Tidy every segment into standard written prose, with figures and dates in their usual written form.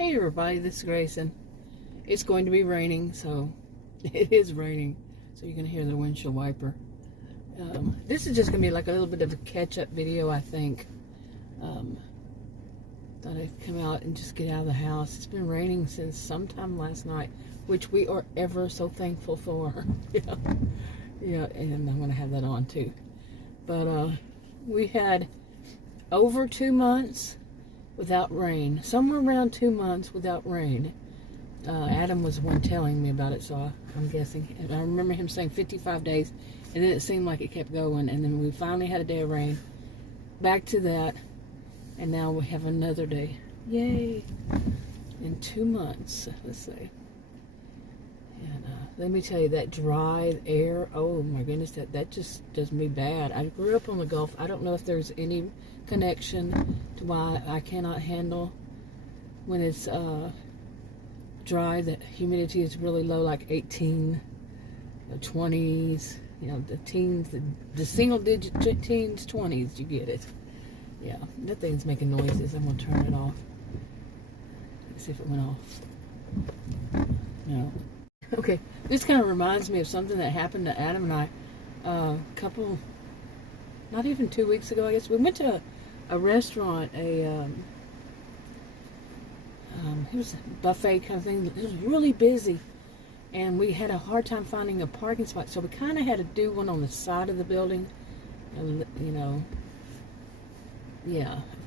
Hey everybody, this is Grayson. It's going to be raining, so it is raining, so you're going to hear the windshield wiper. This is just going to be like a little bit of a catch-up video, I think. Thought I'd come out and just get out of the house. It's been raining since sometime last night, which we are ever so thankful for. Yeah, and I'm going to have that on too. But we had over 2 months without rain, somewhere around 2 months without rain. Adam was the one telling me about it, so I'm guessing. And I remember him saying 55 days, and then it seemed like it kept going, and then we finally had a day of rain. Back to that, and now we have another day. Yay! In 2 months, let's see. And let me tell you, that dry air, oh my goodness, that just does me bad. I grew up on the Gulf. I don't know if there's any connection to why I cannot handle when it's dry. The humidity is really low, like 18, the 20s, the teens, the single digit teens, 20s, you get it. Yeah, that thing's making noises. I'm gonna turn it off. Let's see if it went off. No. Okay, this kind of reminds me of something that happened to Adam and I a couple, not even 2 weeks ago, I guess. We went to a restaurant, it was a buffet kind of thing. It was really busy, and we had a hard time finding a parking spot, so we kind of had to do one on the side of the building,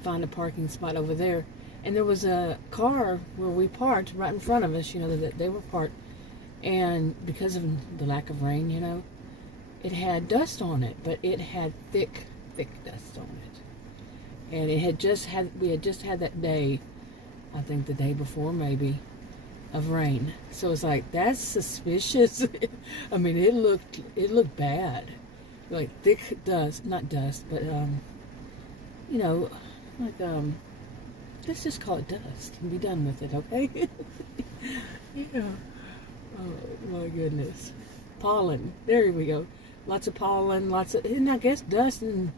find a parking spot over there. And there was a car where we parked right in front of us, that they were parked, and because of the lack of rain, it had dust on it, but it had thick dust on it. And we had just had that day, I think the day before maybe, of rain. So it's like, that's suspicious. I mean, it looked bad. Like thick dust, not dust, but let's just call it dust and be done with it, okay? Yeah. Oh my goodness. Pollen. There we go. Lots of pollen, and I guess dust and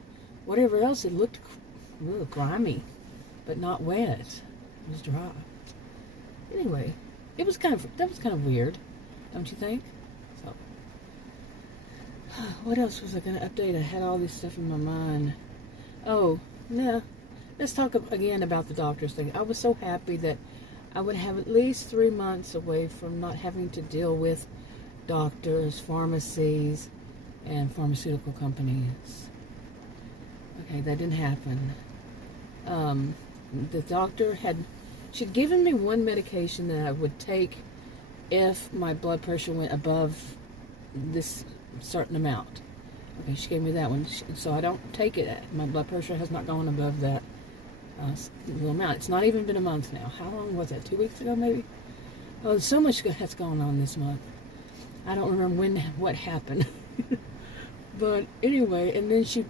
whatever else. It looked real grimy, but not wet. It was dry. Anyway, that was kind of weird, don't you think? So, what else was I going to update? I had all this stuff in my mind. Oh, no. Let's talk again about the doctors thing. I was so happy that I would have at least 3 months away from not having to deal with doctors, pharmacies, and pharmaceutical companies. Okay, that didn't happen. The doctor she'd given me one medication that I would take if my blood pressure went above this certain amount. Okay, she gave me that one, so I don't take it. My blood pressure has not gone above that little amount. It's not even been a month now. How long was that? 2 weeks ago, maybe? Oh, so much has gone on this month. I don't remember what happened. But anyway, and then she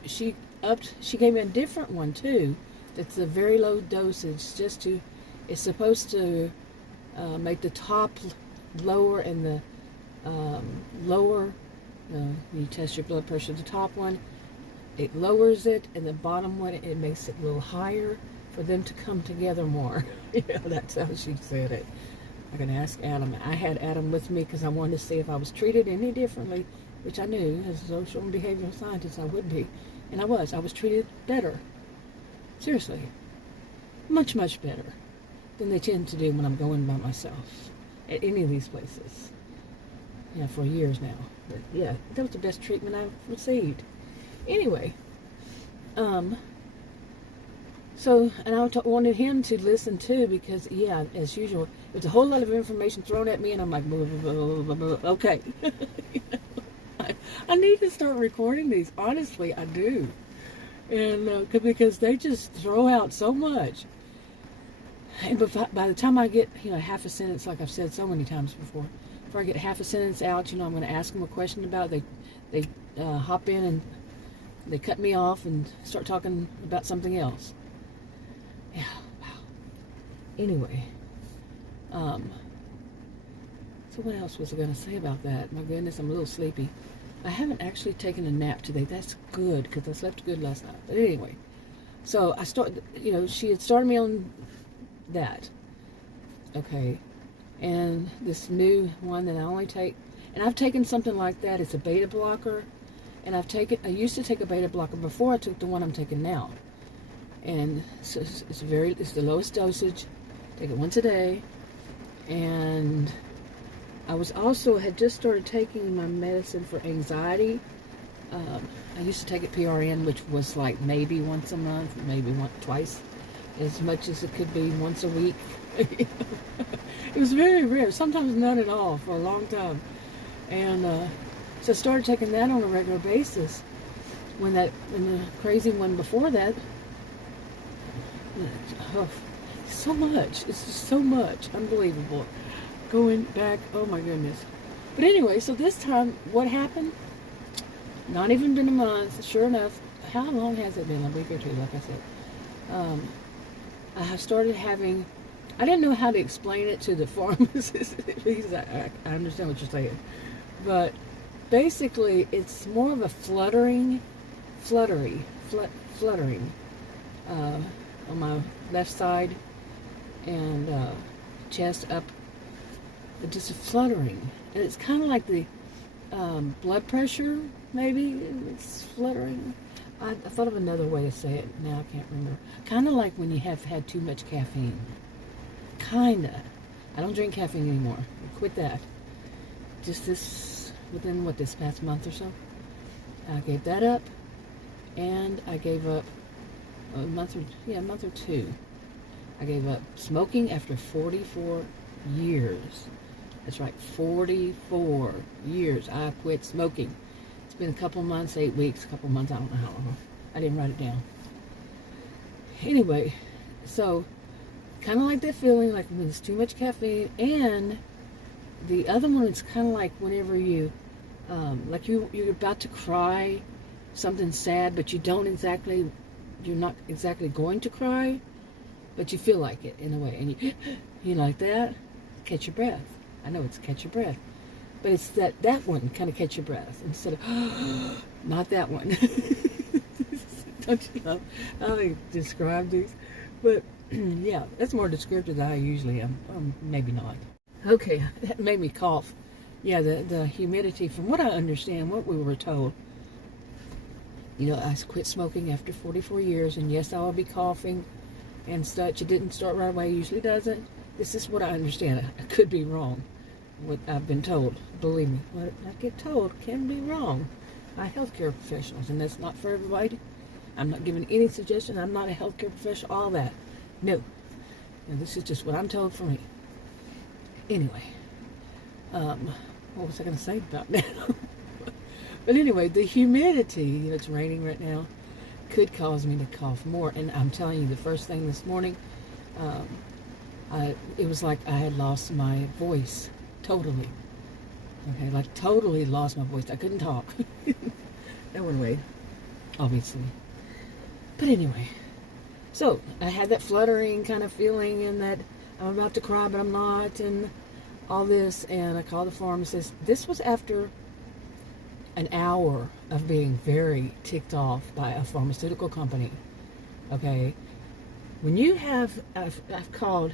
gave me a different one too. That's a very low dosage. It's supposed to make the top lower and the lower. You test your blood pressure. The top one, it lowers it, and the bottom one, it makes it a little higher for them to come together more. That's how she said it. I can ask Adam. I had Adam with me because I wanted to see if I was treated any differently, which I knew as a social and behavioral scientist I would be. And I was. I was treated better. Seriously. Much, much better than they tend to do when I'm going by myself at any of these places. For years now. But yeah, that was the best treatment I've received. Anyway, so, and I wanted him to listen too, because yeah, as usual, there's a whole lot of information thrown at me, and I'm like, blah, blah, blah, blah, blah. Okay. I need to start recording these. Honestly, I do. And because they just throw out so much. And by the time I get, half a sentence, like I've said so many times before, if I get half a sentence out, I'm going to ask them a question about it. They hop in and they cut me off and start talking about something else. Yeah, wow. Anyway, so what else was I going to say about that? My goodness, I'm a little sleepy. I haven't actually taken a nap today. That's good, because I slept good last night. But anyway, so I started, she had started me on that. Okay. And this new one that I only take, and I've taken something like that. It's a beta blocker. And I used to take a beta blocker before I took the one I'm taking now. And so it's the lowest dosage. Take it once a day. And I had just started taking my medicine for anxiety. I used to take it PRN, which was like maybe once a month, maybe twice, as much as it could be once a week. It was very rare, sometimes none at all for a long time. And so I started taking that on a regular basis. When the crazy one before that, oh, so much. It's just so much. Unbelievable. Going back, oh my goodness. But anyway, so this time, what happened? Not even been a month. Sure enough, how long has it been? A week or two, like I said. I have started having, I didn't know how to explain it to the pharmacist. Because I understand what you're saying. But basically, it's more of a fluttering on my left side and chest up, just a fluttering, and it's kind of like the blood pressure, maybe it's fluttering. I thought of another way to say it. Now I can't remember. Kind of like when you have had too much caffeine. Kinda. I don't drink caffeine anymore. I quit that. Just within this past month or so. I gave that up, and I gave up a month or two. I gave up smoking after 44 years. That's right, 44 years I quit smoking. It's been a couple months, 8 weeks, a couple months, I don't know how long. I didn't write it down. Anyway, so kind of like that feeling like when it's too much caffeine, and the other one is kind of like whenever you, like you're about to cry, something sad, but you're not exactly going to cry, but you feel like it in a way, and you like that, catch your breath. I know it's catch your breath, but it's that one kind of catch your breath instead of not that one. Don't you know how they describe these? But yeah, that's more descriptive than I usually am. Maybe not. Okay, that made me cough. Yeah, the humidity, from what I understand, what we were told. You know, I quit smoking after 44 years, and yes, I will be coughing and such. It didn't start right away. It usually doesn't. This is what I understand. I could be wrong. What I've been told. Believe me, what I get told can be wrong by healthcare professionals, and that's not for everybody. I'm not giving any suggestion. I'm not a healthcare professional. All that. No. And this is just what I'm told for me. Anyway, what was I going to say about that? But anyway, the humidity, it's raining right now, could cause me to cough more. And I'm telling you, the first thing this morning, it was like I had lost my voice totally. Okay, like totally lost my voice. I couldn't talk. That went away, obviously. But anyway, so I had that fluttering kind of feeling, and that I'm about to cry, but I'm not, and all this. And I called the pharmacist. This was after an hour of being very ticked off by a pharmaceutical company. Okay, when you have, I've called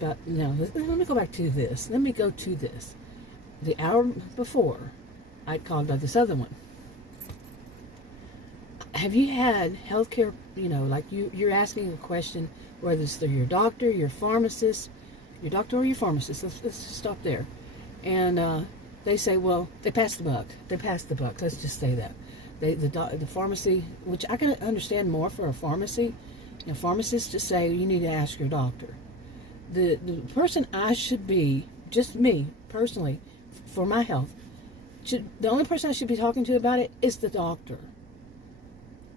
about, no, let me go back to this. Let me go to this. The hour before, I called about this other one. Have you had healthcare, like you're asking a question, whether it's through your doctor, your pharmacist, your doctor or your pharmacist. Let's just stop there. And they say, well, they passed the buck. They passed the buck. Let's just say that. The pharmacy, which I can understand more for a pharmacy, a pharmacist to say, you need to ask your doctor. The person I should be, just me, personally, for my health, the only person I should be talking to about it is the doctor.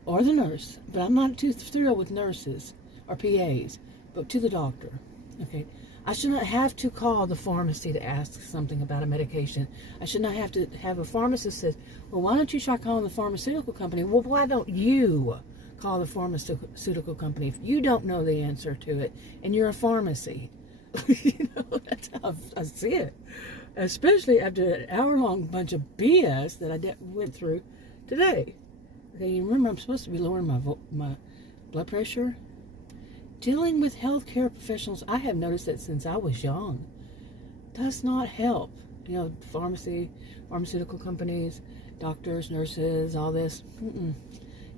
Or the nurse. But I'm not too thrilled with nurses or PAs, but to the doctor. Okay? I should not have to call the pharmacy to ask something about a medication. I should not have to have a pharmacist say, well, why don't you try calling the pharmaceutical company? Well, why don't you call the pharmaceutical company if you don't know the answer to it and you're a pharmacy? That's how I see it. Especially after an hour-long bunch of BS that I went through today. Okay, you remember I'm supposed to be lowering my blood pressure dealing with healthcare professionals, I have noticed that since I was young, does not help. You know, pharmaceutical companies, doctors, nurses, all this.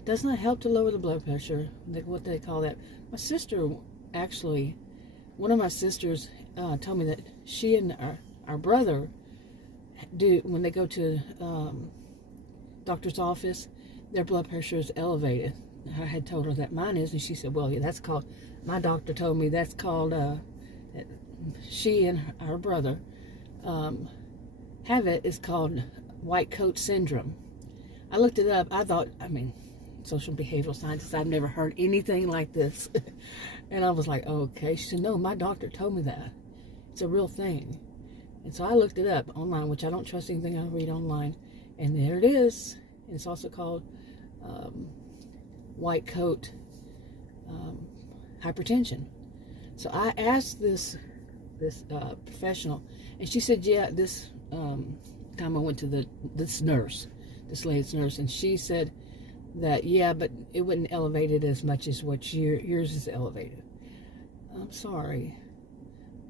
Does not help to lower the blood pressure. What they call that. My sister, actually, one of my sisters told me that she and our brother do, when they go to doctor's office, their blood pressure is elevated. I had told her that mine is, and she said, well, yeah, that's called, my doctor told me that's called, she and her brother have it. It's called white coat syndrome. I looked it up. I thought, I mean, social behavioral scientist, I've never heard anything like this. And I was like, okay. She said, no, my doctor told me that. It's a real thing. And so I looked it up online, which I don't trust anything I read online. And there it is. And it's also called white coat hypertension. So I asked this professional, and she said, yeah, this time I went to this lady's nurse, and she said that, yeah, but it wouldn't elevate it as much as what yours is elevated. I'm sorry.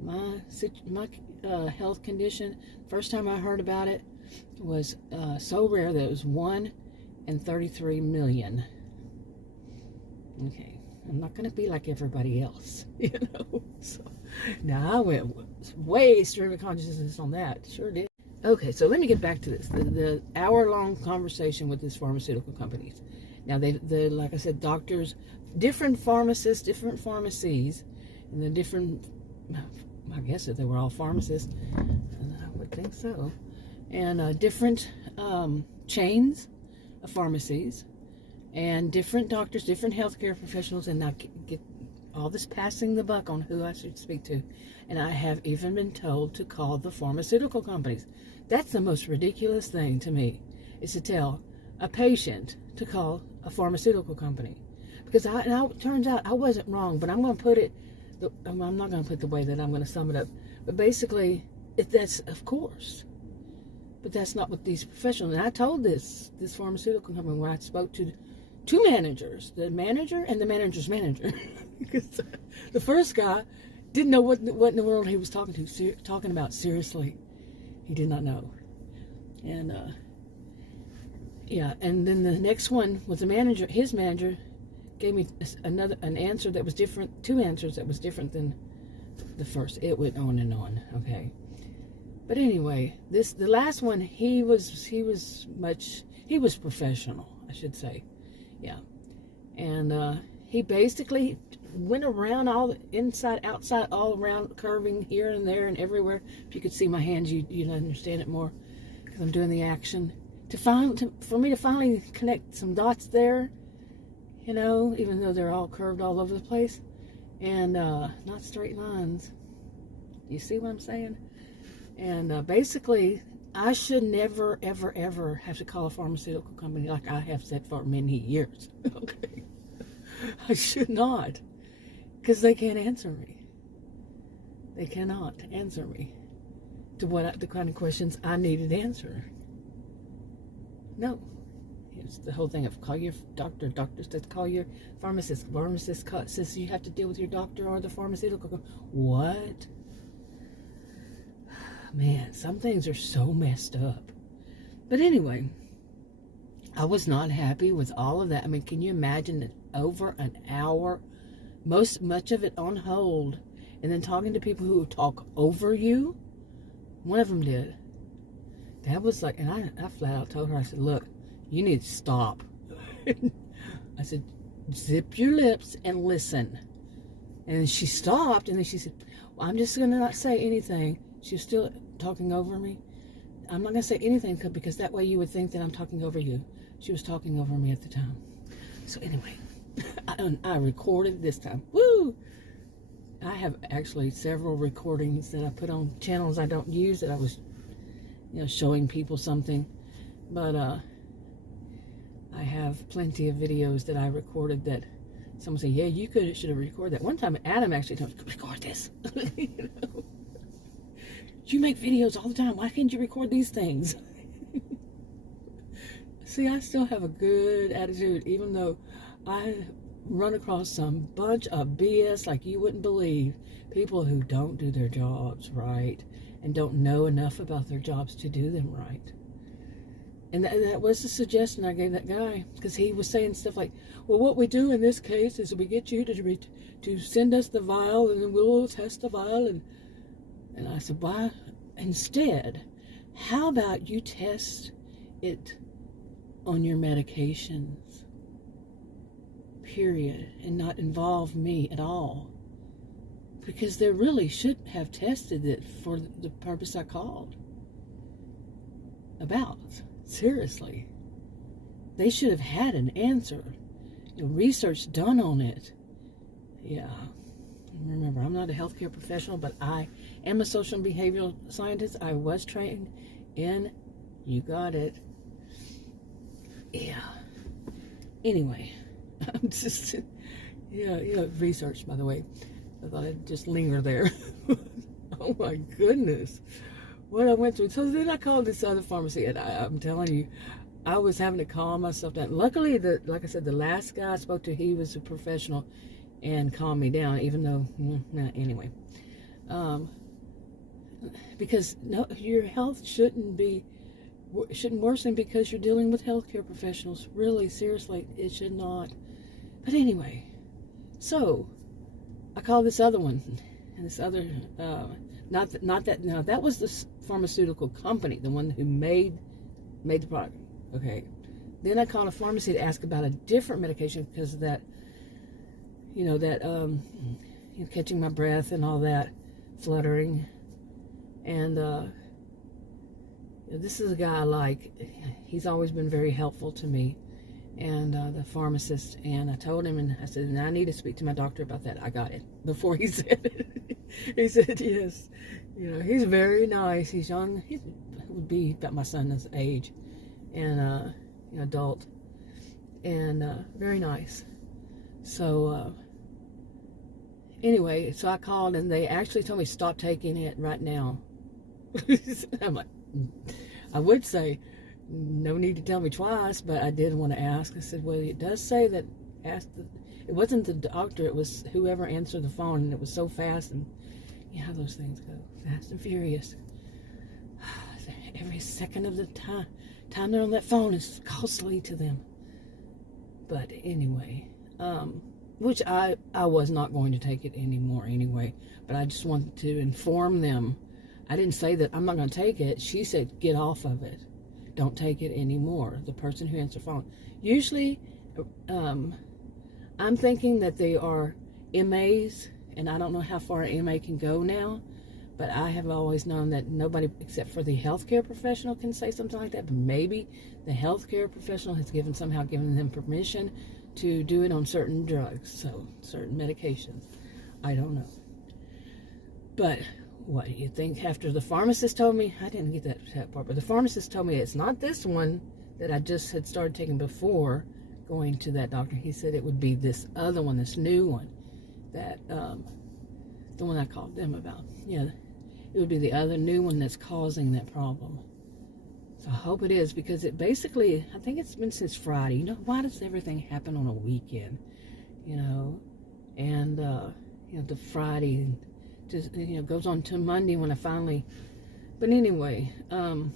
My health condition, first time I heard about it, was so rare that it was 1 in 33 million. Okay, I'm not going to be like everybody else, you know. So now I went way stream of consciousness on that. Sure did. Okay, so let me get back to this. The hour-long conversation with these pharmaceutical companies. Now, they like I said, doctors, different pharmacists, different pharmacies, and the different, I guess if they were all pharmacists, I would think so, and different chains of pharmacies, and different doctors, different healthcare professionals, and I get all this passing the buck on who I should speak to. And I have even been told to call the pharmaceutical companies. That's the most ridiculous thing to me, is to tell a patient to call a pharmaceutical company. Because it turns out I wasn't wrong, but I'm going to put it, I'm not going to put the way that I'm going to sum it up. But basically, that's, of course. But that's not what these professionals, and I told this pharmaceutical company when I spoke to two managers, the manager and the manager's manager. Because the first guy didn't know what in the world he was talking about. Seriously, he did not know. And yeah, and then the next one was the manager. His manager gave me an answer that was different, two answers that was different than the first. It went on and on. Okay, but anyway, the last one, he was professional, I should say. Yeah, and he basically went around all inside, outside, all around, curving here and there and everywhere. If you could see my hands, you'd understand it more, because I'm doing the action for me to finally connect some dots there. You know, even though they're all curved all over the place, and not straight lines. You see what I'm saying? And basically, I should never, ever, ever have to call a pharmaceutical company like I have said for many years. Okay, I should not, because they can't answer me. They cannot answer me to the kind of questions I needed answered. No. It's the whole thing of call your doctor, doctor says call your pharmacist, pharmacist says you have to deal with your doctor or the pharmaceutical company. What? Man, some things are so messed up. But anyway, I was not happy with all of that. I mean, can you imagine that over an hour, much of it on hold, and then talking to people who talk over you? One of them did. That was like, and I flat out told her, I said, look, you need to stop. I said, zip your lips and listen. And she stopped, and then she said, well, I'm just going to not say anything. She was still talking over me. I'm not going to say anything because that way you would think that I'm talking over you. She was talking over me at the time. So anyway, I recorded this time. Woo! I have actually several recordings that I put on channels I don't use that I was, showing people something. But I have plenty of videos that I recorded that someone said, yeah, you should have recorded that. One time, Adam actually told me, record this. You make videos all the time. Why can't you record these things? See, I still have a good attitude, even though I run across some bunch of BS like you wouldn't believe. People who don't do their jobs right and don't know enough about their jobs to do them right. And that was the suggestion I gave that guy, because he was saying stuff like, well, what we do in this case is we get you to send us the vial, and then we'll test the vial. And I said, why? Instead, how about you test it on your medications, period, and not involve me at all? Because they really should have tested it for the purpose I called about. Seriously. They should have had an answer. Research done on it. Yeah. Remember, I'm not a healthcare professional, but I am a social and behavioral scientist. I was trained in, you got it. Yeah. Anyway, I'm just, research, by the way. I thought I'd just linger there. Oh my goodness. What I went through. So then I called this other pharmacy, and I'm telling you, I was having to calm myself down. Luckily, like I said, the last guy I spoke to, he was a professional and calmed me down, even though, anyway. Because no, your health shouldn't worsen because you're dealing with healthcare professionals. Really, seriously, it should not. But anyway, so I called this other one, and this other, that was the pharmaceutical company, the one who made the product. Okay. Then I called a pharmacy to ask about a different medication because of that, catching my breath and all that, fluttering. And this is a guy I like. He's always been very helpful to me, and the pharmacist. And I told him, and I said, I need to speak to my doctor about that. I got it before he said it. He said yes. He's very nice. He's young. He would be about my son's age, and adult, and very nice. So anyway, so I called, and they actually told me stop taking it right now. I'm like, I would say no need to tell me twice, but I did want to ask. I said, well, it does say that it wasn't the doctor, it was whoever answered the phone, and it was so fast, and how those things go, fast and furious. Every second of the time they're on that phone is costly to them. But anyway, which I was not going to take it anymore anyway, but I just wanted to inform them. I didn't say that I'm not going to take it. She said, get off of it. Don't take it anymore. The person who answered the phone. Usually, I'm thinking that they are MAs, and I don't know how far an MA can go now, but I have always known that nobody except for the healthcare professional can say something like that. But maybe the healthcare professional has somehow given them permission to do it on certain drugs, so certain medications. I don't know. But what do you think? After the pharmacist told me, I didn't get that part, but the pharmacist told me it's not this one that I just had started taking before going to that doctor. He said it would be this other one, this new one, that the one I called them about. Yeah, it would be the other new one that's causing that problem. So I hope it is, because it basically, I think it's been since Friday. Why does everything happen on a weekend? And the Friday just goes on to Monday when I finally. But anyway, and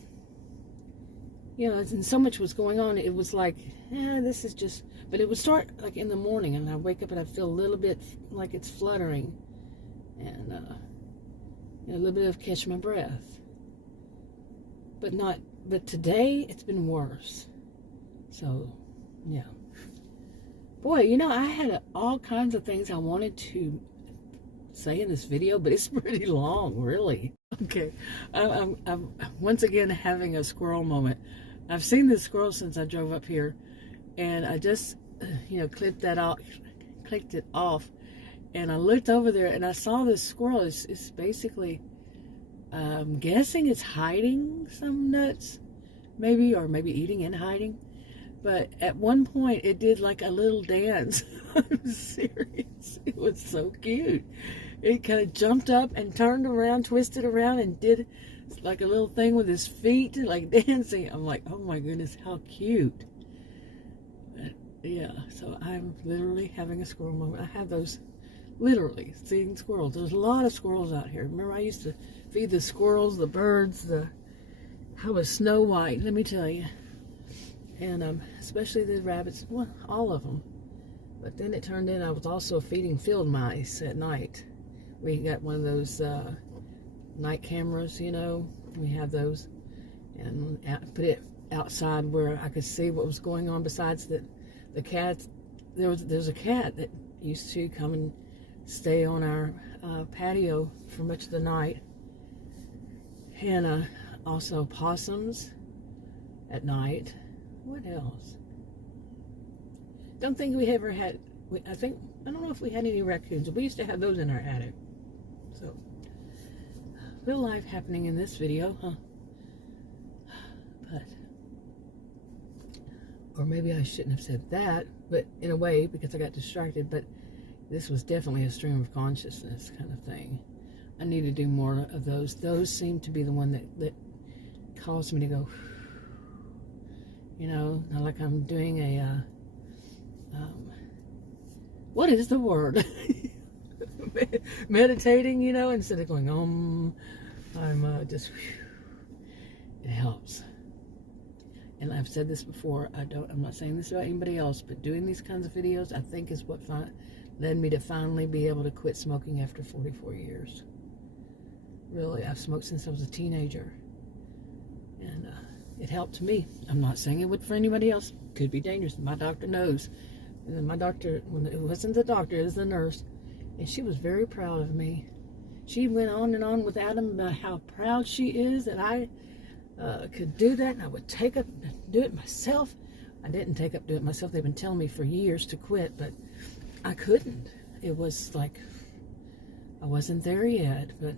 so much was going on. It was like, this is just. But it would start like in the morning, and I wake up and I feel a little bit like it's fluttering, and a little bit of catch my breath. But today it's been worse. So, yeah. Boy, I had all kinds of things I wanted to say in this video, but it's pretty long, really. Okay, I'm once again having a squirrel moment. I've seen this squirrel since I drove up here, and I just, clicked it off, and I looked over there, and I saw this squirrel. It's basically, I'm guessing it's hiding some nuts, maybe, or maybe eating and hiding. But at one point, it did like a little dance. I'm serious. It was so cute. It kind of jumped up and turned around, twisted around, and did like a little thing with his feet, like dancing. I'm like, oh my goodness, how cute. But Yeah, so I'm literally having a squirrel moment. I have those literally seeing squirrels. There's a lot of squirrels out here. Remember, I used to feed the squirrels, the birds, I was Snow White, let me tell you. And especially the rabbits, well, all of them. But then it turned in I was also feeding field mice at night. We got one of those night cameras, you know. We have those, and put it outside where I could see what was going on. Besides that, the cats, there's a cat that used to come and stay on our patio for much of the night, and also possums at night. What else? Don't think we ever had. I don't know if we had any raccoons. We used to have those in our attic. So, real life happening in this video, huh? But, or maybe I shouldn't have said that, but in a way, because I got distracted. But this was definitely a stream of consciousness kind of thing. I need to do more of those. Those seem to be the one that caused me to go, you know, not like I'm doing a, what is the word? Meditating, you know, instead of going, I'm just, it helps. And I've said this before, I'm not saying this about anybody else, but doing these kinds of videos, I think is what led me to finally be able to quit smoking after 44 years. Really, I've smoked since I was a teenager. And it helped me. I'm not saying it would for anybody else. Could be dangerous. My doctor knows. And then my doctor, when it wasn't the doctor, it was the nurse. And she was very proud of me. She went on and on with Adam about how proud she is that I could do that, and I would take up and do it myself. I didn't take up do it myself. They've been telling me for years to quit, but I couldn't. It was like I wasn't there yet, but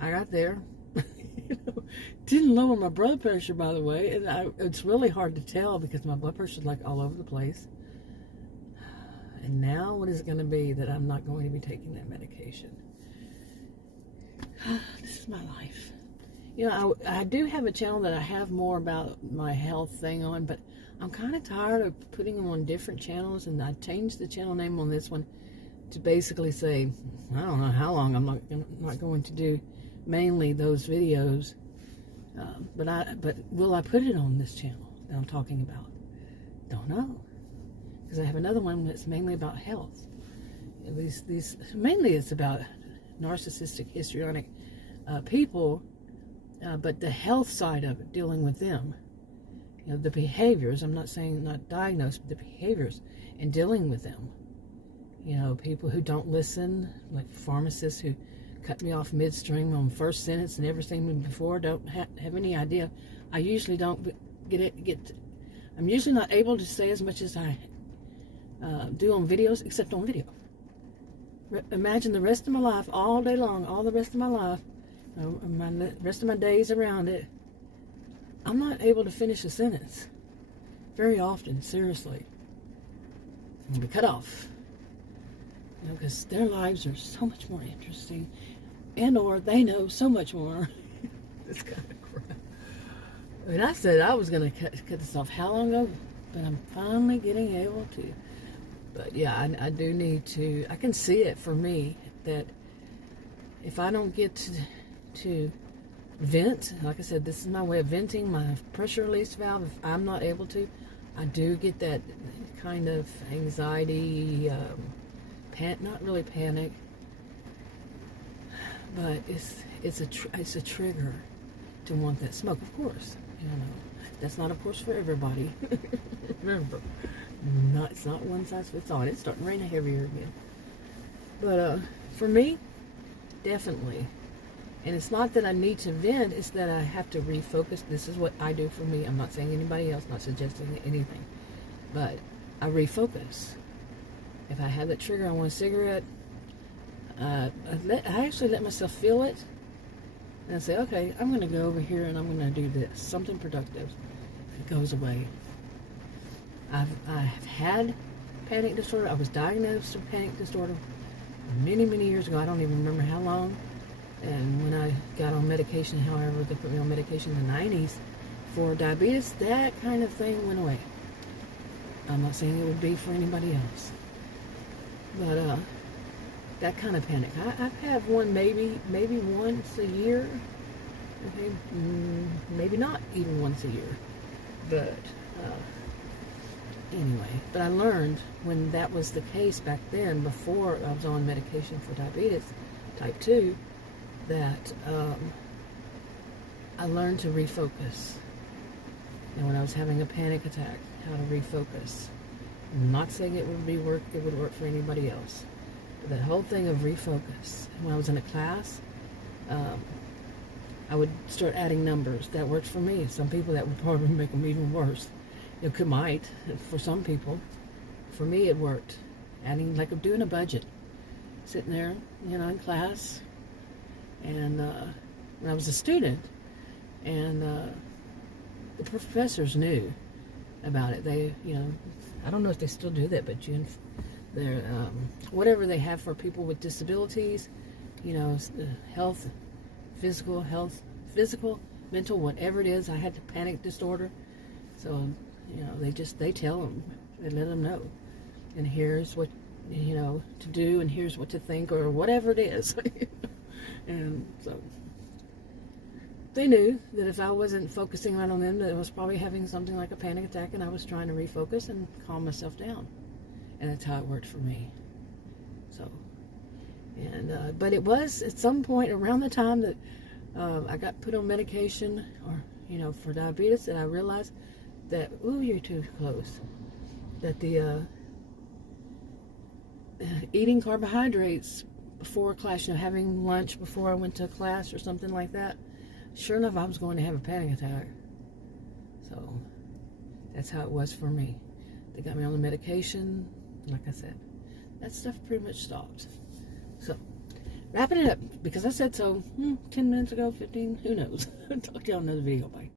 I got there. You know, didn't lower my blood pressure, by the way, and it's really hard to tell because my blood pressure is like all over the place. And now, what is it going to be that I'm not going to be taking that medication? This is my life. You know, I do have a channel that I have more about my health thing on, but I'm kind of tired of putting them on different channels, and I changed the channel name on this one to basically say, I don't know how long I'm not going to do mainly those videos, but will I put it on this channel that I'm talking about? Don't know, because I have another one that's mainly about health. These mainly it's about narcissistic, histrionic people, but the health side of it, dealing with them, you know, the behaviors. I'm not saying not diagnosed, but the behaviors and dealing with them. You know, people who don't listen, like pharmacists who cut me off midstream on first sentence and never seen me before, don't have any idea. I usually don't I'm usually not able to say as much as I do on videos, except on video. Imagine the rest of my life, all day long, all the rest of my life, the rest of my days around it, I'm not able to finish a sentence. Very often, seriously. I'm going to be cut off. You know, because their lives are so much more interesting, and or they know so much more. This kind of crap. I mean, I said I was going to cut this off how long ago, but I'm finally getting able to. But yeah, I do need to. I can see it for me that if I don't get to vent, like I said, this is my way of venting, my pressure release valve. If I'm not able to, I do get that kind of anxiety. Not really panic, but it's a trigger to want that smoke. Of course, you know, that's not, of course, for everybody. Remember, it's not one size fits all. It's starting to rain heavier again. But for me, definitely. And it's not that I need to vent, it's that I have to refocus. This is what I do for me. I'm not saying anybody else, not suggesting anything, but I refocus. If I have that trigger, I want a cigarette, I actually let myself feel it, and I say, okay, I'm going to go over here and I'm going to do this, something productive. It goes away. I've had panic disorder. I was diagnosed with panic disorder many, many years ago. I don't even remember how long. And when I got on medication, however, they put me on medication in the 90s for diabetes, that kind of thing went away. I'm not saying it would be for anybody else. But that kind of panic. I've had one maybe once a year. Okay, maybe not even once a year. But anyway, but I learned when that was the case back then, before I was on medication for diabetes type 2, that I learned to refocus. And when I was having a panic attack, how to refocus. I'm not saying it would work for anybody else. But that whole thing of refocus. When I was in a class, I would start adding numbers. That worked for me. Some people, that would probably make them even worse. It might, for some people. For me, it worked. Adding, like doing a budget. Sitting there, in class. And when I was a student, and the professors knew about it. They, I don't know if they still do that, but they're, whatever they have for people with disabilities, health, physical, mental, whatever it is. I had a panic disorder. So, they tell them, they let them know. And here's what, to do, and here's what to think, or whatever it is. And so they knew that if I wasn't focusing right on them, that I was probably having something like a panic attack, and I was trying to refocus and calm myself down. And that's how it worked for me. So, and but it was at some point around the time that I got put on medication, or for diabetes, that I realized that, ooh, you're too close. That the eating carbohydrates before class, having lunch before I went to class or something like that, sure enough, I was going to have a panic attack. So that's how it was for me. They got me on the medication. Like I said, that stuff pretty much stopped. So wrapping it up, because I said so 10 minutes ago, 15, who knows. Talk to y'all in another video. Bye.